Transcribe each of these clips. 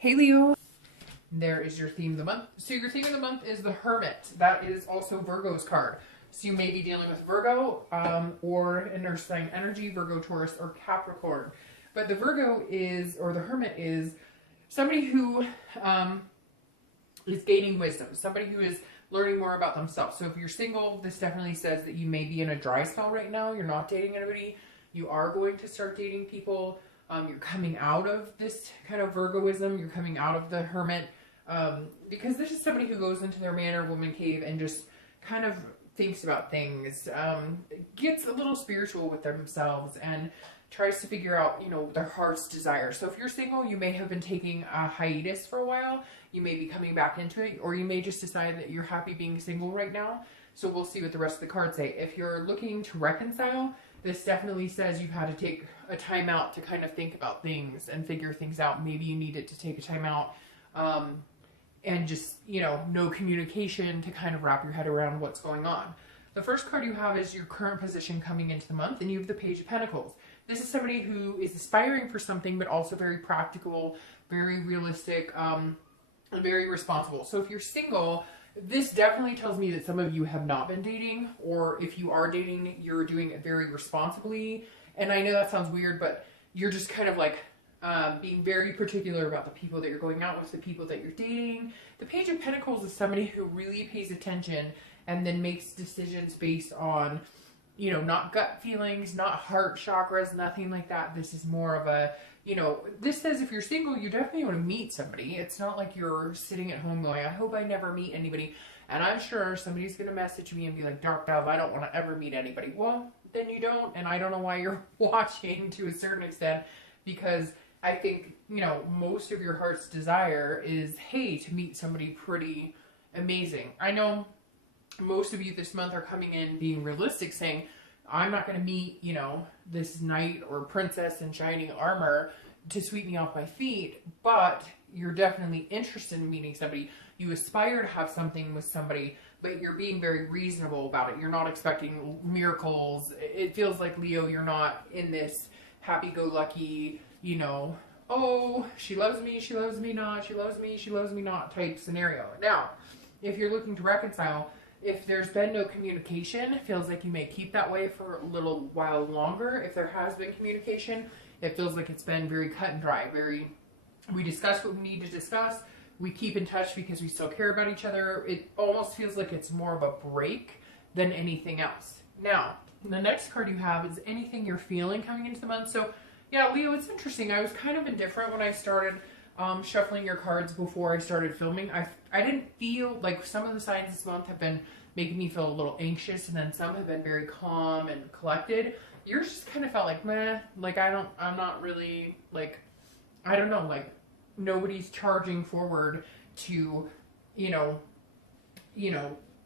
Hey Leo, there is your theme of the month. So your theme of the month is the Hermit. That is also Virgo's card. So you may be dealing with Virgo or an earth sign energy, Virgo, Taurus, or Capricorn. But the Virgo is, or the Hermit is, somebody who is gaining wisdom. Somebody who is learning more about themselves. So if you're single, this definitely says that you may be in a dry spell right now. You're not dating anybody. You are going to start dating people. You're coming out of this kind of Virgoism. You're coming out of the Hermit because this is somebody who goes into their man or woman cave and just kind of thinks about things, gets a little spiritual with themselves and tries to figure out, you know, their heart's desire. So if you're single, you may have been taking a hiatus for a while. You may be coming back into it, or you may just decide that you're happy being single right now. So we'll see what the rest of the cards say. If you're looking to reconcile, this definitely says you've had to take a time out to kind of think about things and figure things out. Maybe you needed to take a time out and just, you know, no communication to kind of wrap your head around what's going on. The first card you have is your current position coming into the month, and you have the Page of Pentacles. This is somebody who is aspiring for something, but also very practical, very realistic, and very responsible. So if you're single, this definitely tells me that some of you have not been dating, or if you are dating, you're doing it very responsibly. And I know that sounds weird, but you're just kind of like being very particular about the people that you're going out with, the people that you're dating. The Page of Pentacles is somebody who really pays attention and then makes decisions based on, you know, not gut feelings, not heart chakras, nothing like that. This is more of a, you know, this says if you're single, you definitely want to meet somebody. It's not like you're sitting at home going, I hope I never meet anybody. And I'm sure somebody's going to message me and be like, Dark Dove, I don't want to ever meet anybody. Well, then you don't. And I don't know why you're watching to a certain extent, because I think, you know, most of your heart's desire is, hey, to meet somebody pretty amazing. I know most of you this month are coming in being realistic, saying, I'm not going to meet, you know, this knight or princess in shining armor to sweep me off my feet, but you're definitely interested in meeting somebody. You aspire to have something with somebody, but you're being very reasonable about it. You're not expecting miracles. It feels like, Leo, you're not in this happy-go-lucky, you know, oh, she loves me not, she loves me not type scenario. Now, if you're looking to reconcile, if there's been no communication, it feels like you may keep that way for a little while longer. If there has been communication, it feels like it's been very cut and dry. We discuss what we need to discuss. We keep in touch because we still care about each other. It almost feels like it's more of a break than anything else. Now, the next card you have is anything you're feeling coming into the month. So, yeah, Leo, it's interesting. I was kind of indifferent when I started shuffling your cards before I started filming. I didn't feel like some of the signs this month have been making me feel a little anxious, and then some have been very calm and collected. Yours just kind of felt like, meh, like I'm not really, like, I don't know, like nobody's charging forward to, you know,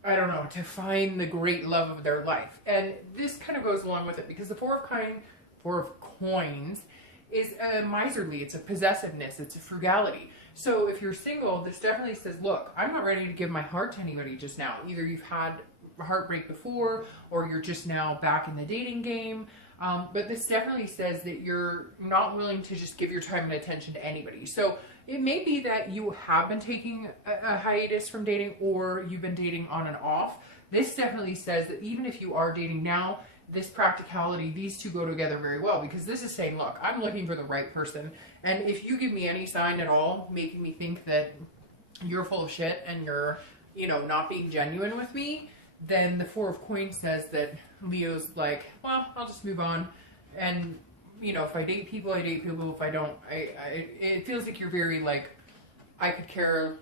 I don't know, to find the great love of their life. And this kind of goes along with it, because the Four of Coins is miserly, it's a possessiveness, it's a frugality. So if you're single, this definitely says, look, I'm not ready to give my heart to anybody just now. Either you've had a heartbreak before, or you're just now back in the dating game. But this definitely says that you're not willing to just give your time and attention to anybody. So it may be that you have been taking a hiatus from dating, or you've been dating on and off. This definitely says that even if you are dating now, this practicality, these two go together very well, because this is saying, look, I'm looking for the right person. And if you give me any sign at all making me think that you're full of shit and you're, you know, not being genuine with me, then the Four of Coins says that Leo's like, well, I'll just move on. And, you know, if I date people, I date people. If I don't, it feels like you're very like, I could care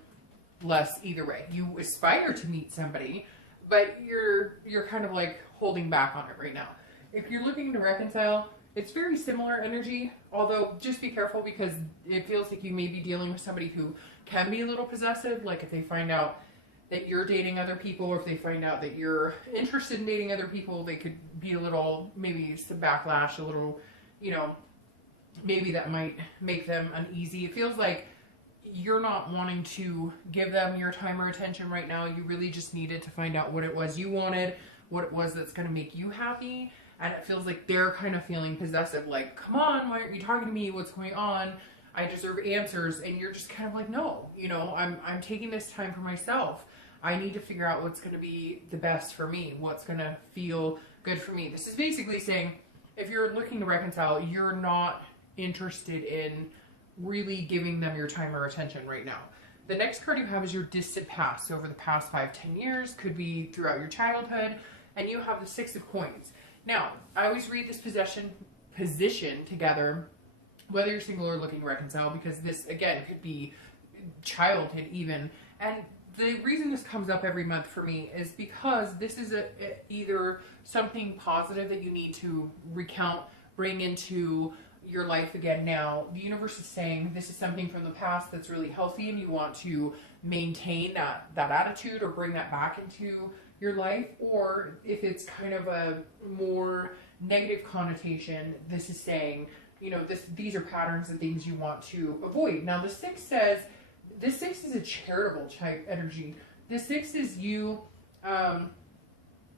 less either way. You aspire to meet somebody, but you're kind of like holding back on it right now. If you're looking to reconcile, it's very similar energy, although just be careful, because it feels like you may be dealing with somebody who can be a little possessive. Like if they find out that you're dating other people, or if they find out that you're interested in dating other people, they could be a little, maybe some backlash, a little, you know, maybe that might make them uneasy. It feels like you're not wanting to give them your time or attention right now. You really just needed to find out what it was you wanted, what it was that's going to make you happy. And it feels like they're kind of feeling possessive, like, come on, why aren't you talking to me? What's going on? I deserve answers. And you're just kind of like, no, you know, I'm taking this time for myself. I need to figure out what's going to be the best for me, what's going to feel good for me. This is basically saying, if you're looking to reconcile, you're not interested in really giving them your time or attention right now. The next card you have is your distant past. So over the past 5-10 years, could be throughout your childhood, and you have the 6 of coins. Now, I always read this position together, whether you're single or looking to reconcile, because this, again, could be childhood even. And the reason this comes up every month for me is because this is either something positive that you need to recount, bring into your life again now. The universe is saying this is something from the past that's really healthy and you want to maintain that attitude or bring that back into your life. Or if it's kind of a more negative connotation, this is saying, you know, these are patterns and things you want to avoid. Now the 6 says, this 6 is a charitable type energy. The 6 is you,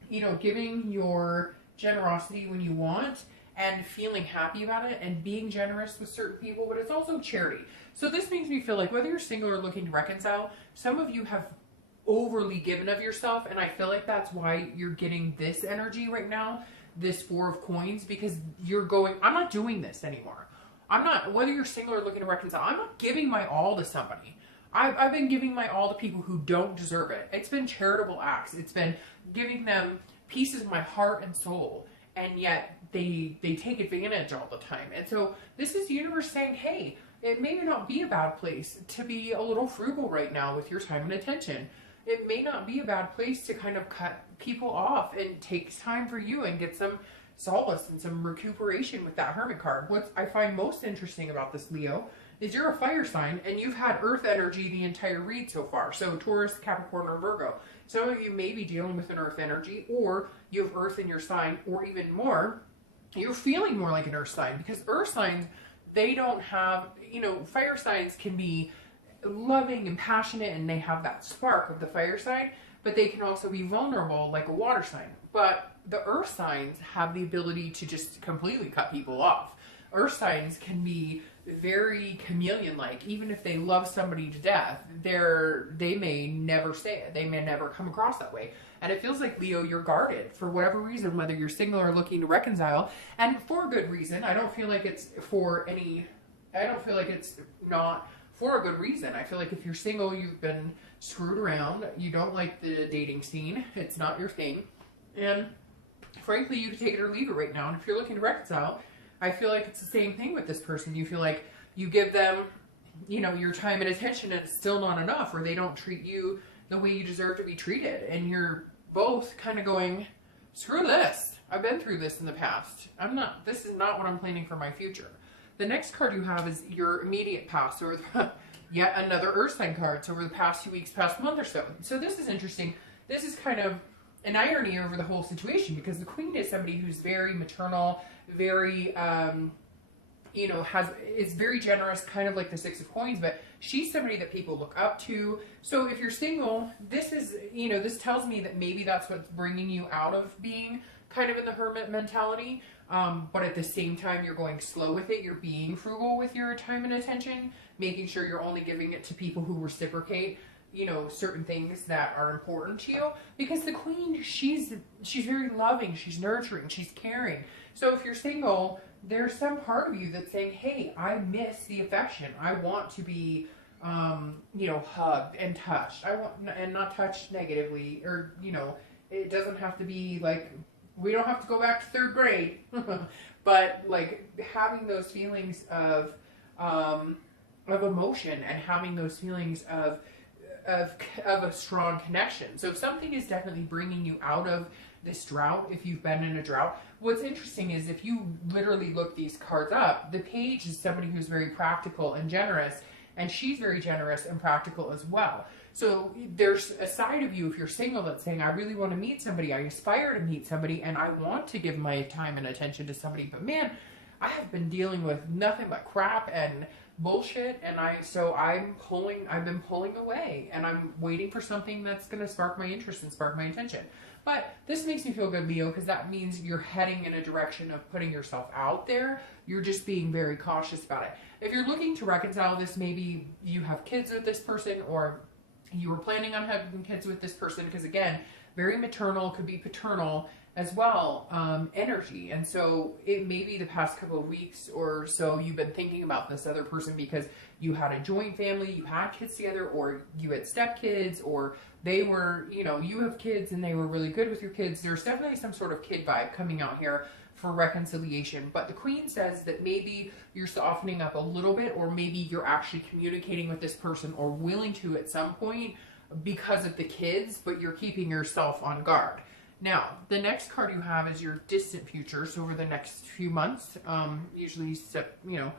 you know, giving your generosity when you want and feeling happy about it and being generous with certain people, but it's also charity. So this makes me feel like whether you're single or looking to reconcile, some of you have overly given of yourself, and I feel like that's why you're getting this energy right now, this 4 of coins, because you're going, I'm not doing this anymore. I'm not, whether you're single or looking to reconcile, I'm not giving my all to somebody. I've been giving my all to people who don't deserve it. It's been charitable acts. It's been giving them pieces of my heart and soul, and yet they take advantage all the time. And so this is the universe saying, hey, it may not be a bad place to be a little frugal right now with your time and attention. It may not be a bad place to kind of cut people off and take time for you and get some solace and some recuperation with that Hermit card. What I find most interesting about this, Leo, is you're a fire sign and you've had earth energy the entire read so far. So Taurus, Capricorn, or Virgo. Some of you may be dealing with an earth energy, or you have earth in your sign, or even more, you're feeling more like an earth sign, because earth signs, they don't have, you know, fire signs can be loving and passionate and they have that spark of the fire sign, but they can also be vulnerable like a water sign. But the earth signs have the ability to just completely cut people off. Earth signs can be very chameleon-like. Even if they love somebody to death, they may never say it. They may never come across that way. And it feels like, Leo, you're guarded for whatever reason, whether you're single or looking to reconcile, and for a good reason. I don't feel like it's not for a good reason. I feel like if you're single, you've been screwed around. You don't like the dating scene. It's not your thing. And frankly, you can take it or leave it right now. And if you're looking to reconcile, I feel like it's the same thing with this person. You feel like you give them, you know, your time and attention and it's still not enough, or they don't treat you the way you deserve to be treated. And you're both kind of going, screw this. I've been through this in the past. This is not what I'm planning for my future. The next card you have is your immediate past, or yet another earth sign card. So over the past few weeks, past month or so. So this is interesting. This is kind of an irony over the whole situation, because the queen is somebody who's very maternal, very, you know, is very generous, kind of like the 6 of coins, but she's somebody that people look up to. So if you're single, this is, you know, this tells me that maybe that's what's bringing you out of being kind of in the hermit mentality. But at the same time, you're going slow with it. You're being frugal with your time and attention, making sure you're only giving it to people who reciprocate, you know, certain things that are important to you. Because the queen, she's very loving, she's nurturing, she's caring. So if you're single, there's some part of you that's saying, hey, I miss the affection. I want to be, you know, hugged and touched. And not touched negatively, or, you know, it doesn't have to be like, we don't have to go back to 3rd grade, but like having those feelings of emotion and having those feelings of a strong connection. So something is definitely bringing you out of this drought. If you've been in a drought, what's interesting is if you literally look these cards up, the page is somebody who's very practical and generous, and she's very generous and practical as well. So there's a side of you, if you're single, that's saying, I really want to meet somebody, I aspire to meet somebody, and I want to give my time and attention to somebody, but man, I have been dealing with nothing but crap and bullshit, and I've been pulling away, and I'm waiting for something that's going to spark my interest and spark my attention. But this makes me feel good, Leo, because that means you're heading in a direction of putting yourself out there. You're just being very cautious about it. If you're looking to reconcile this, maybe you have kids with this person, or you were planning on having kids with this person, because again, very maternal, could be paternal as well, energy. And so it may be the past couple of weeks or so you've been thinking about this other person because you had a joint family, you had kids together, or you had stepkids, or they were, you know, you have kids and they were really good with your kids. There's definitely some sort of kid vibe coming out here for reconciliation. But the Queen says that maybe you're softening up a little bit, or maybe you're actually communicating with this person or willing to at some point because of the kids, but you're keeping yourself on guard. Now, the next card you have is your distant future, so over the next few months, usually, you know,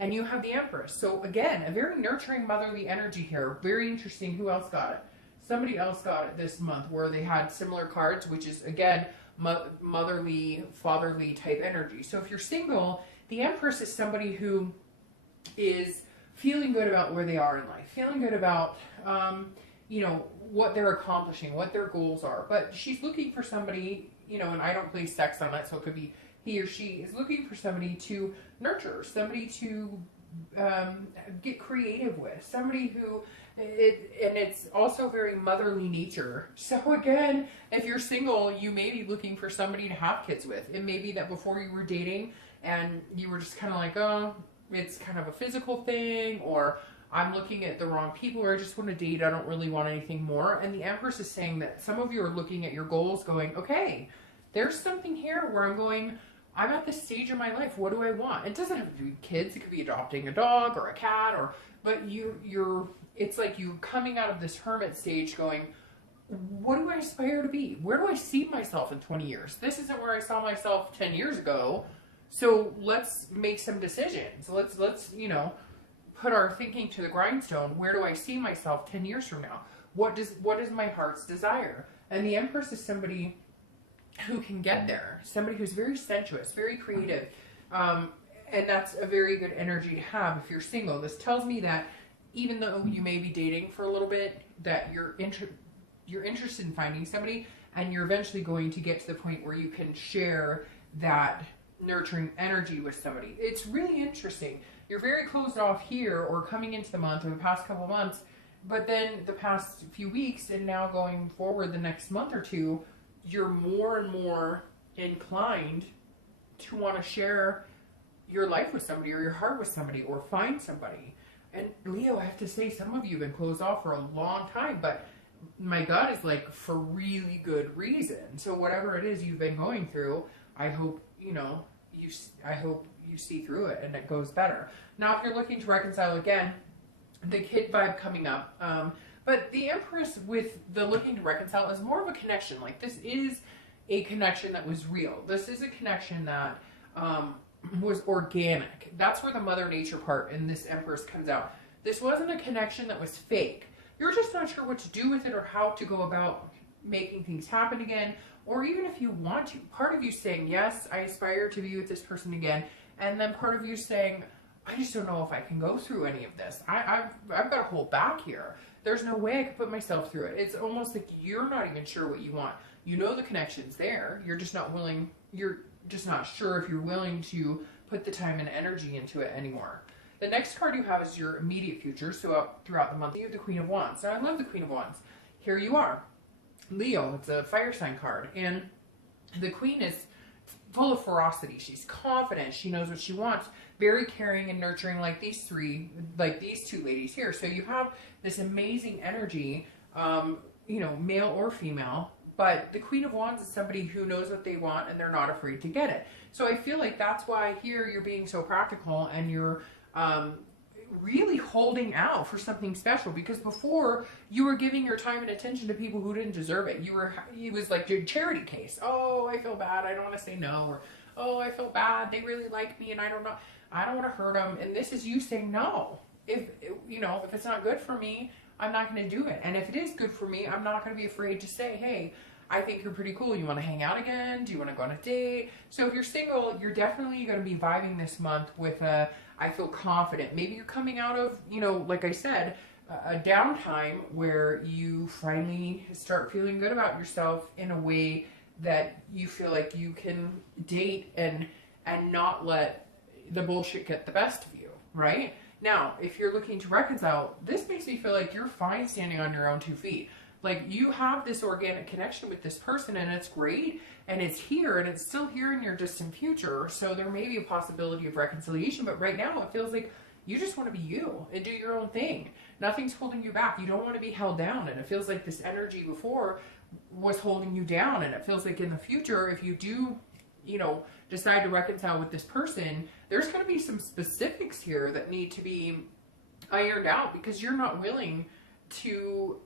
and you have the Empress. So again, a very nurturing, motherly energy here. Very interesting. Who else got it? Somebody else got it this month where they had similar cards, which is, again, motherly, fatherly type energy. So if you're single, the Empress is somebody who is feeling good about where they are in life, feeling good about, you know, what they're accomplishing, what their goals are. But she's looking for somebody, you know, and I don't place sex on that, so it could be he or she is looking for somebody to nurture, somebody to get creative with, somebody who, and it's also very motherly nature. So again, if you're single, you may be looking for somebody to have kids with. It may be that before you were dating and you were just kind of like, oh, it's kind of a physical thing, or I'm looking at the wrong people, or I just want to date, I don't really want anything more. And the Empress is saying that some of you are looking at your goals going, okay, there's something here where I'm going, I'm at this stage in my life, what do I want? It doesn't have to be kids, it could be adopting a dog or a cat, or but it's like you coming out of this hermit stage going, what do I aspire to be? Where do I see myself in 20 years? This isn't where I saw myself 10 years ago. So let's make some decisions. Let's, you know, put our thinking to the grindstone. Where do I see myself 10 years from now? What is my heart's desire? And the Empress is somebody who can get there. Somebody who's very sensuous, very creative. And that's a very good energy to have if you're single. This tells me that even though you may be dating for a little bit, that you're interested in finding somebody, and you're eventually going to get to the point where you can share that nurturing energy with somebody. It's really interesting. You're very closed off here, or coming into the month, or the past couple of months, but then the past few weeks, and now going forward the next month or two, you're more and more inclined to want to share your life with somebody, or your heart with somebody, or find somebody. And Leo, I have to say, some of you have been closed off for a long time, but my gut is like for really good reason. So whatever it is you've been going through, I hope, you know, I hope you see through it and it goes better. Now, if you're looking to reconcile again, the kid vibe coming up, but the Empress with the looking to reconcile is more of a connection. Like, this is a connection that was real. This is a connection that was organic. That's where the Mother Nature part in this Empress comes out. This wasn't a connection that was fake. You're just not sure what to do with it, or how to go about making things happen again, or even if you want to. Part of you saying, yes, I aspire to be with this person again, and then part of you saying, I just don't know if I can go through any of this. I've got to hold back here. There's no way I can put myself through it. It's almost like you're not even sure what you want. You know the connection's there. You're just not willing. You're just not sure if you're willing to put the time and energy into it anymore. The next card you have is your immediate future. So throughout the month, you have the Queen of Wands. Now, I love the Queen of Wands. Here you are. Leo, it's a fire sign card. And the Queen is full of ferocity. She's confident. She knows what she wants. Very caring and nurturing, like these two ladies here. So you have this amazing energy, you know, male or female. But the Queen of Wands is somebody who knows what they want, and they're not afraid to get it. So I feel like that's why here you're being so practical, and you're really holding out for something special, because before you were giving your time and attention to people who didn't deserve it. It was like your charity case. Oh, I feel bad, I don't want to say no, or oh, I feel bad, they really like me and I don't want to hurt them. And this is you saying no. If it's not good for me, I'm not going to do it. And if it is good for me, I'm not going to be afraid to say, hey, I think you're pretty cool. You want to hang out again? Do you want to go on a date? So if you're single, you're definitely going to be vibing this month with a I feel confident. Maybe you're coming out of, you know, like I said, a downtime where you finally start feeling good about yourself in a way that you feel like you can date and not let the bullshit get the best of you, right? Now, if you're looking to reconcile, this makes me feel like you're fine standing on your own 2 feet. Like, you have this organic connection with this person, and it's great, and it's here, and it's still here in your distant future. So there may be a possibility of reconciliation, but right now it feels like you just want to be you and do your own thing. Nothing's holding you back. You don't want to be held down, and it feels like this energy before was holding you down, and it feels like in the future, if you do, you know, decide to reconcile with this person, there's going to be some specifics here that need to be ironed out because you're not willing to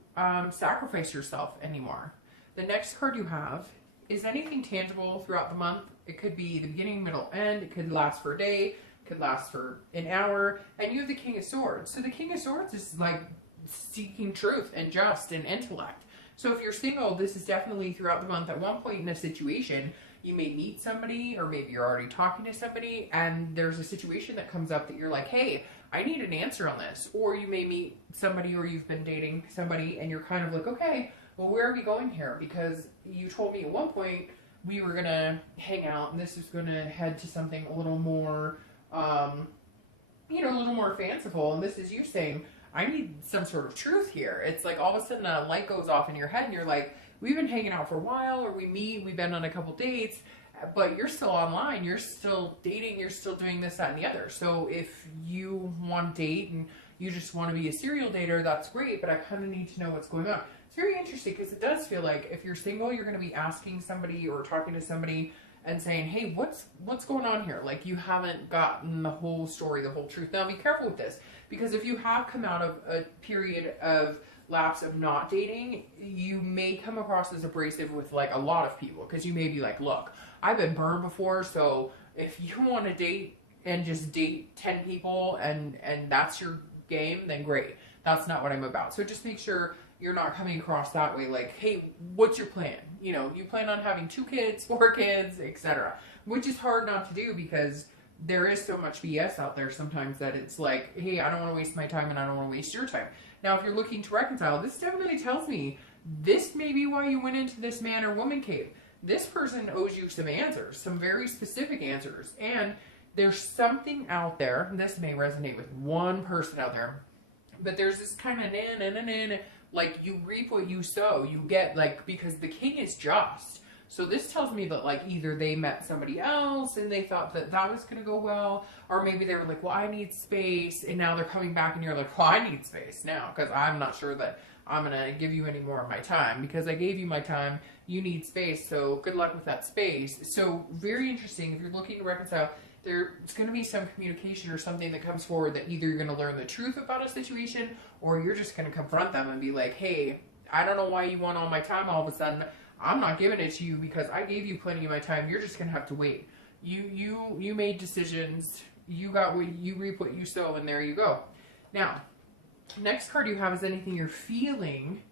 sacrifice yourself anymore. The next card you have is anything tangible throughout the month. It could be the beginning, middle, end. It could last for a day. It could last for an hour. And you have the King of Swords. So the King of Swords is like seeking truth and just and intellect. So if you're single, this is definitely throughout the month. At one point in a situation, you may meet somebody, or maybe you're already talking to somebody, and there's a situation that comes up that you're like, hey, I need an answer on this. Or you may meet somebody, or you've been dating somebody, and you're kind of like, okay, well, where are we going here? Because you told me at one point we were going to hang out, and this is going to head to something a little more, you know, a little more fanciful. And this is you saying, I need some sort of truth here. It's like all of a sudden a light goes off in your head, and you're like, we've been hanging out for a while, or we meet, we've been on a couple dates, but you're still online, you're still dating, you're still doing this, that, and the other. So if you want to date and you just want to be a serial dater, that's great, but I kind of need to know what's going on. It's very interesting because it does feel like if you're single, you're going to be asking somebody or talking to somebody and saying, hey, what's going on here? Like, you haven't gotten the whole story, the whole truth. Now, be careful with this, because if you have come out of a period of lapse of not dating, you may come across as abrasive with like a lot of people, because you may be like, look, I've been burned before, so if you want to date and just date 10 people and that's your game, then great. That's not what I'm about. So just make sure you're not coming across that way, like, hey, what's your plan? You know, you plan on having 2 kids, 4 kids, etc. Which is hard not to do because there is so much BS out there sometimes that it's like, hey, I don't want to waste my time and I don't want to waste your time. Now, if you're looking to reconcile, this definitely tells me this may be why you went into this man or woman cave. This person owes you some answers, some very specific answers. And there's something out there, and this may resonate with one person out there, but there's this kind of like, you reap what you sow. You get, like, because the king is just. So this tells me that, like, either they met somebody else and they thought that that was going to go well, or maybe they were like, well, I need space, and now they're coming back and you're like, well, I need space now because I'm not sure that I'm going to give you any more of my time because I gave you my time. You need space, so good luck with that space. So very interesting. If you're looking to reconcile, there's going to be some communication or something that comes forward that either you're going to learn the truth about a situation, or you're just going to confront them and be like, hey, I don't know why you want all my time all of a sudden. I'm not giving it to you because I gave you plenty of my time. You're just going to have to wait. You made decisions. You got what you reap what you sow, and there you go. Now, next card you have is anything you're feeling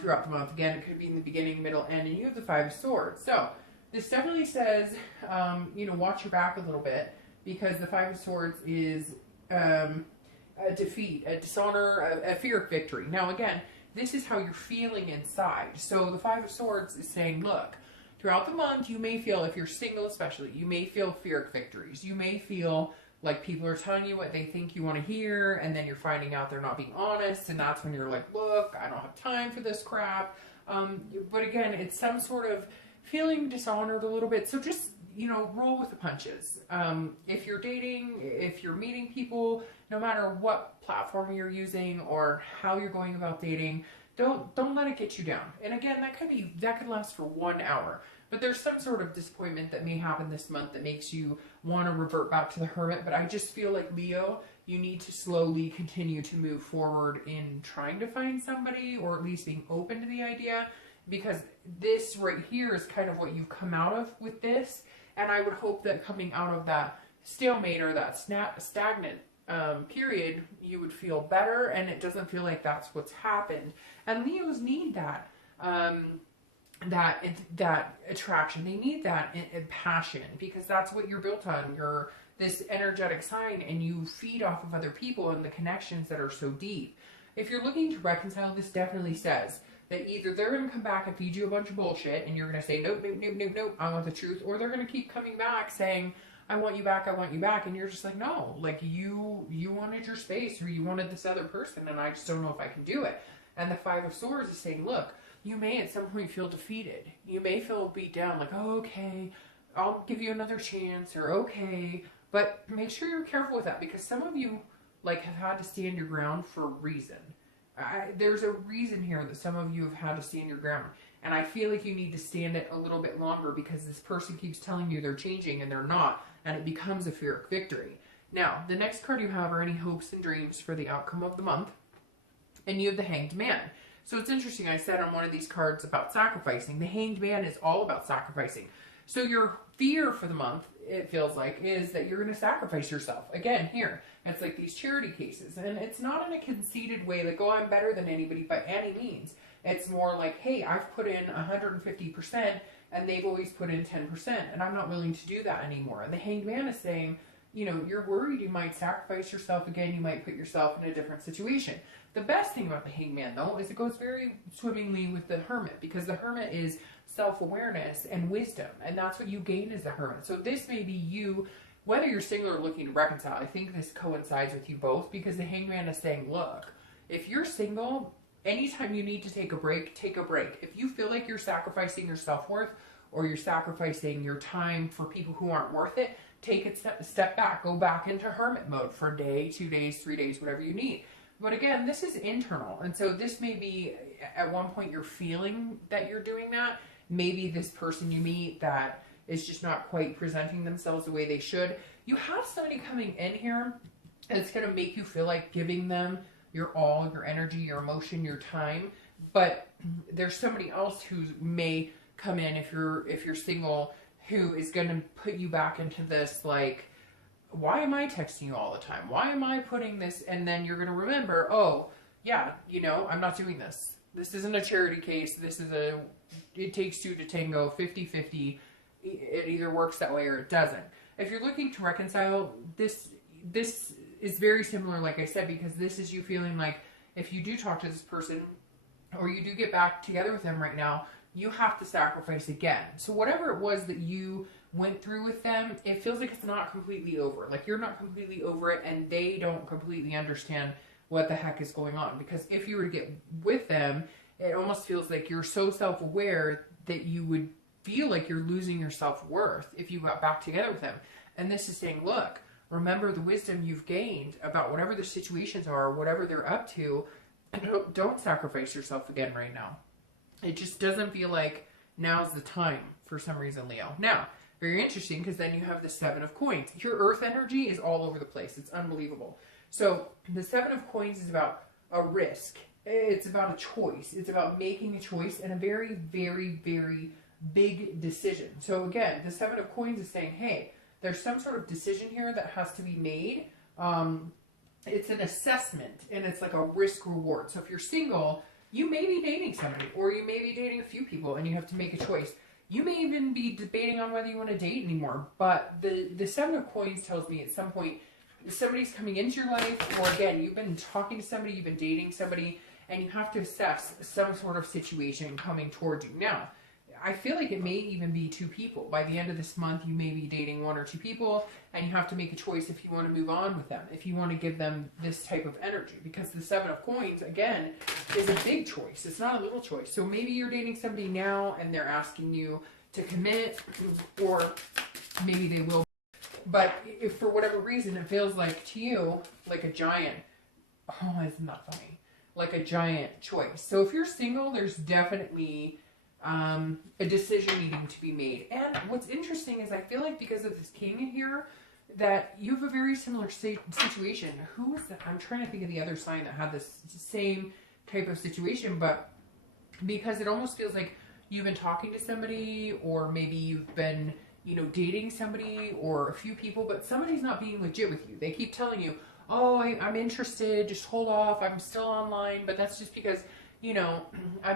throughout the month. Again, it could be in the beginning, middle, end, and you have the 5 of Swords. So this definitely says, you know, watch your back a little bit, because the 5 of Swords is a defeat, a dishonor, a fear of victory. Now, again, this is how you're feeling inside. So the 5 of Swords is saying, look, throughout the month, you may feel, if you're single especially, you may feel fear of victories. You may feel like people are telling you what they think you want to hear, and then you're finding out they're not being honest, and that's when you're like, look, I don't have time for this crap. But again, it's some sort of feeling dishonored a little bit. So just, you know, roll with the punches. If you're dating, if you're meeting people, no matter what platform you're using or how you're going about dating, don't let it get you down. And again, that could last for 1 hour. But there's some sort of disappointment that may happen this month that makes you want to revert back to the hermit. But I just feel like, Leo, you need to slowly continue to move forward in trying to find somebody, or at least being open to the idea, because this right here is kind of what you've come out of with this. And I would hope that coming out of that stalemate or that stagnant period, you would feel better, and it doesn't feel like that's what's happened. And Leos need that. That attraction. They need that passion, because that's what you're built on. this energetic sign and you feed off of other people and the connections that are so deep. If you're looking to reconcile, this definitely says that either they're going to come back and feed you a bunch of bullshit and you're going to say, nope, nope, nope, nope, nope, I want the truth. Or they're going to keep coming back saying, I want you back, I want you back. And you're just like, no, like you wanted your space, or you wanted this other person, and I just don't know if I can do it. And the Five of Swords is saying, look, you may at some point feel defeated. You may feel beat down, like, oh, okay, I'll give you another chance, or okay. But make sure you're careful with that, because some of you like have had to stand your ground for a reason. There's a reason here that some of you have had to stand your ground. And I feel like you need to stand it a little bit longer, because this person keeps telling you they're changing and they're not. And it becomes a Pyrrhic victory. Now, the next card you have are any hopes and dreams for the outcome of the month. And you have the Hanged Man. So it's interesting, I said on one of these cards about sacrificing. The Hanged Man is all about sacrificing. So your fear for the month, it feels like, is that you're going to sacrifice yourself. Again, here, it's like these charity cases. And it's not in a conceited way, like, oh, I'm better than anybody by any means. It's more like, hey, I've put in 150% and they've always put in 10%, and I'm not willing to do that anymore. And the Hanged Man is saying, you know, you're worried you might sacrifice yourself again, you might put yourself in a different situation. The best thing about the Hanged Man, though, is it goes very swimmingly with the Hermit, because the Hermit is self-awareness and wisdom, and that's what you gain as a Hermit. So this may be you, whether you're single or looking to reconcile. I think this coincides with you both, because the Hanged Man is saying, look, if you're single, anytime you need to take a break, take a break. If you feel like you're sacrificing your self-worth, or you're sacrificing your time for people who aren't worth it, take a step back. Go back into hermit mode for a day, 2 days, 3 days, whatever you need. But again, this is internal. And so this may be, at one point, you're feeling that you're doing that. Maybe this person you meet that is just not quite presenting themselves the way they should. You have somebody coming in here that's going to make you feel like giving them your all, your energy, your emotion, your time. But there's somebody else who may come in, if you're single, who is going to put you back into this, like, why am I texting you all the time? Why am I putting this? And then you're going to remember, oh, yeah, you know, I'm not doing this. This isn't a charity case. This is it takes two to tango, 50-50. It either works that way or it doesn't. If you're looking to reconcile, this is very similar, like I said, because this is you feeling like if you do talk to this person, or you do get back together with them right now, you have to sacrifice again. So whatever it was that you went through with them, it feels like it's not completely over. Like you're not completely over it, and they don't completely understand what the heck is going on. Because if you were to get with them, it almost feels like you're so self-aware that you would feel like you're losing your self-worth if you got back together with them. And this is saying, look, remember the wisdom you've gained about whatever the situations are, whatever they're up to, and don't sacrifice yourself again right now. It just doesn't feel like now's the time for some reason, Leo. Now, very interesting, because then you have the Seven of Coins. Your earth energy is all over the place. It's unbelievable. So the Seven of Coins is about a risk. It's about a choice. It's about making a choice and a very, very, very big decision. So again, the Seven of Coins is saying, hey, there's some sort of decision here that has to be made. It's an assessment, and it's like a risk reward. So if you're single, you may be dating somebody, or you may be dating a few people, and you have to make a choice. You may even be debating on whether you want to date anymore. But the Seven of Coins tells me at some point somebody's coming into your life, or again, you've been talking to somebody, you've been dating somebody, and you have to assess some sort of situation coming towards you. Now, I feel like it may even be two people. By the end of this month, you may be dating one or two people, and you have to make a choice if you want to move on with them, if you want to give them this type of energy. Because the Seven of Coins, again, is a big choice. It's not a little choice. So maybe you're dating somebody now, and they're asking you to commit, or maybe they will. But if for whatever reason it feels like to you, like a giant, oh, isn't that funny? Like a giant choice. So if you're single, there's definitely a decision needing to be made. And what's interesting is I feel like because of this king in here, that you have a very similar situation. Who was that? I'm trying to think of the other sign that had this same type of situation, but because it almost feels like you've been talking to somebody, or maybe you've been, you know, dating somebody or a few people, but somebody's not being legit with you. They keep telling you, oh, I'm interested, just hold off, I'm still online, but that's just because, you know, I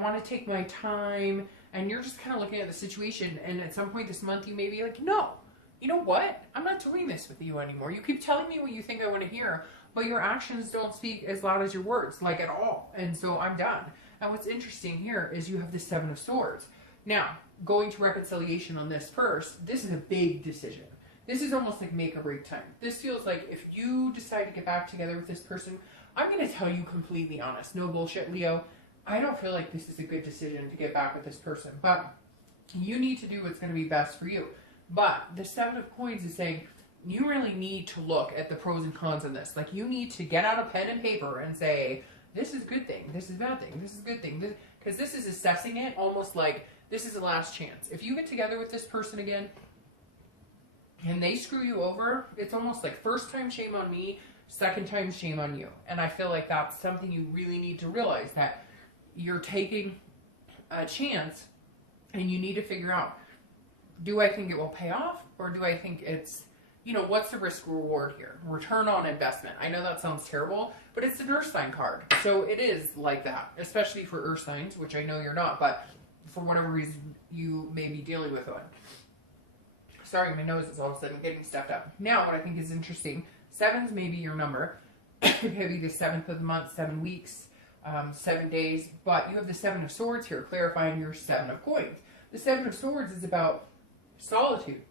want to take my time, and you're just kind of looking at the situation, and at some point this month you may be like, no, you know what? I'm not doing this with you anymore. You keep telling me what you think I want to hear, but your actions don't speak as loud as your words, like at all. And so I'm done. And what's interesting here is you have the Seven of Swords. Now, going to reconciliation on this first, this is a big decision. This is almost like make or break time. This feels like if you decide to get back together with this person, I'm going to tell you completely honest. No bullshit, Leo. I don't feel like this is a good decision to get back with this person. But you need to do what's going to be best for you. But the Seven of Coins is saying you really need to look at the pros and cons of this. Like, you need to get out a pen and paper and say, this is a good thing, this is a bad thing, this is a good thing. Because this is assessing it almost like this is the last chance. If you get together with this person again and they screw you over, it's almost like first time shame on me, second time shame on you. And I feel like that's something you really need to realize, that you're taking a chance and you need to figure out, do I think it will pay off, or do I think it's, you know, what's the risk reward here? Return on investment. I know that sounds terrible, but it's an earth sign card. So it is like that, especially for earth signs, which I know you're not, but for whatever reason you may be dealing with one. Sorry, my nose is all of a sudden getting stuffed up. Now, what I think is interesting, 7's maybe your number. It could be the 7th of the month, 7 weeks, 7 days, but you have the 7 of Swords here, clarifying your 7 of Coins. The 7 of Swords is about solitude.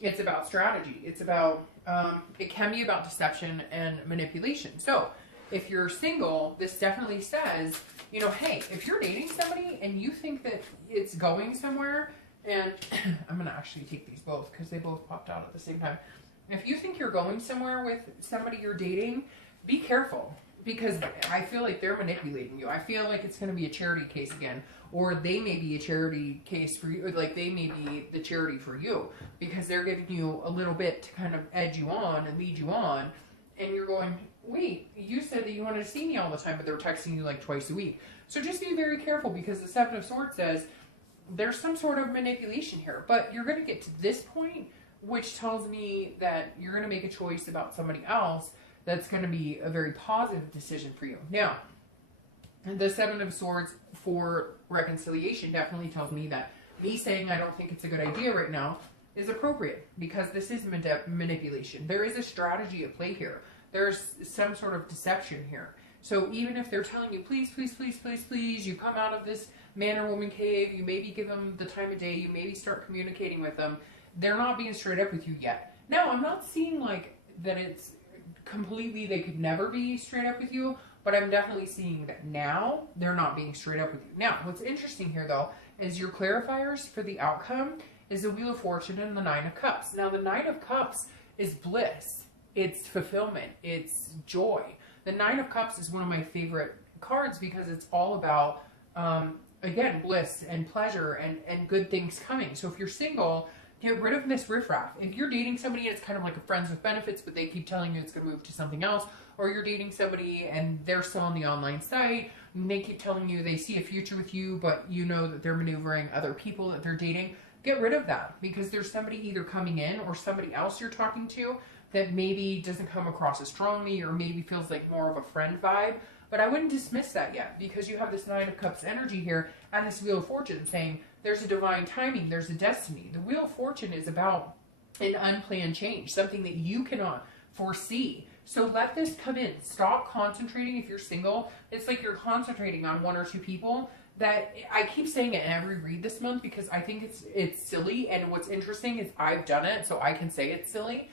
It's about strategy. It's about, it can be about deception and manipulation. So if you're single, this definitely says, you know, hey, if you're dating somebody and you think that it's going somewhere, and I'm going to actually take these both because they both popped out at the same time. If you think you're going somewhere with somebody you're dating, be careful, because I feel like they're manipulating you. I feel like it's going to be a charity case again, or they may be a charity case for you, like they may be the charity for you, because they're giving you a little bit to kind of edge you on and lead you on, and you're going, wait, you said that you wanted to see me all the time, but they're texting you like twice a week. So just be very careful, because the 7 of Swords says there's some sort of manipulation here, but you're going to get to this point, which tells me that you're going to make a choice about somebody else that's going to be a very positive decision for you. Now, the 7 of Swords for reconciliation definitely tells me that me saying I don't think it's a good idea right now is appropriate, because this is manipulation. There is a strategy at play here. There's some sort of deception here. So even if they're telling you, please, please, please, please, please, you come out of this man or woman cave, you maybe give them the time of day, you maybe start communicating with them, they're not being straight up with you yet. Now, I'm not seeing like that it's completely, they could never be straight up with you, but I'm definitely seeing that now they're not being straight up with you. Now, what's interesting here though is your clarifiers for the outcome is the Wheel of Fortune and the 9 of Cups. Now, the 9 of Cups is bliss, it's fulfillment, it's joy. The 9 of Cups is one of my favorite cards because it's all about, again, bliss and pleasure and good things coming. So if you're single, get rid of this riffraff. If you're dating somebody and it's kind of like a friends with benefits, but they keep telling you it's going to move to something else, or you're dating somebody and they're still on the online site and they keep telling you they see a future with you, but you know that they're maneuvering other people that they're dating, get rid of that, because there's somebody either coming in or somebody else you're talking to that maybe doesn't come across as strongly or maybe feels like more of a friend vibe. But I wouldn't dismiss that yet, because you have this 9 of Cups energy here and this Wheel of Fortune saying there's a divine timing, there's a destiny. The Wheel of Fortune is about an unplanned change, something that you cannot foresee. So let this come in. Stop concentrating. If you're single, it's like you're concentrating on 1 or 2 people. That I keep saying it in every read this month because I think it's silly. And what's interesting is I've done it, so I can say it's silly.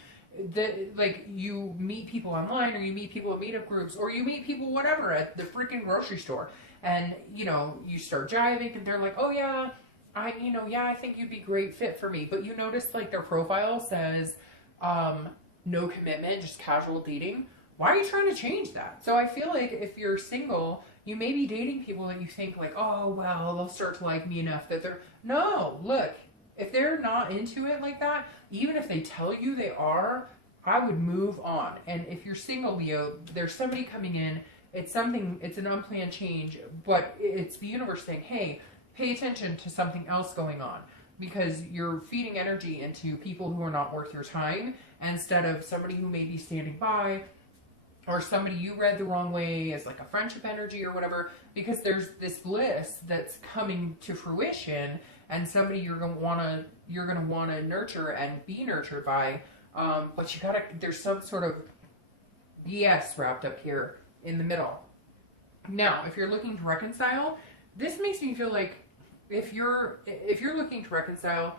That, like, you meet people online, or you meet people at meetup groups, or you meet people whatever at the freaking grocery store, and you know, you start jiving and they're like, oh yeah, I think you'd be a great fit for me, but you notice like their profile says no commitment, just casual dating. Why are you trying to change that? So I feel like if you're single, you may be dating people that you think like, oh well, they'll start to like me enough that they're, no, look, if they're not into it like that, even if they tell you they are, I would move on. And if you're single, Leo, there's somebody coming in, it's an unplanned change, but it's the universe saying, hey, pay attention to something else going on, because you're feeding energy into people who are not worth your time instead of somebody who may be standing by, or somebody you read the wrong way as like a friendship energy or whatever, because there's this bliss that's coming to fruition and somebody you're gonna wanna nurture and be nurtured by. But there's some sort of BS wrapped up here in the middle. Now, if you're looking to reconcile, this makes me feel like if you're looking to reconcile,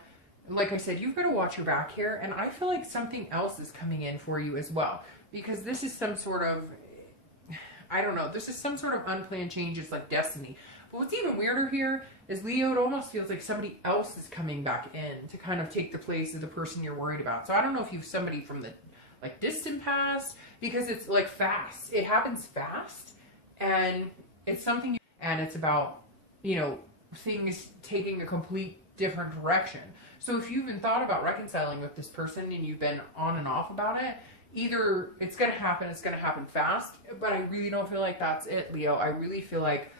like I said, you've got to watch your back here, and I feel like something else is coming in for you as well, because this is some sort of, I don't know, this is some sort of unplanned change. It's like destiny. But what's even weirder here is, Leo, it almost feels like somebody else is coming back in to kind of take the place of the person you're worried about. So I don't know if you've somebody from the like distant past, because it's like fast. It happens fast, and it's something, and it's about, you know, things taking a complete different direction. So if you've been thought about reconciling with this person and you've been on and off about it, either it's going to happen fast, but I really don't feel like that's it, Leo. I really feel like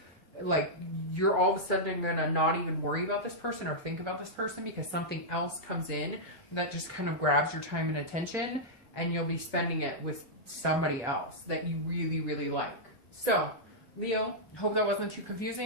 you're all of a sudden going to not even worry about this person or think about this person, because something else comes in that just kind of grabs your time and attention, and you'll be spending it with somebody else that you really, really like. So, Leo, hope that wasn't too confusing.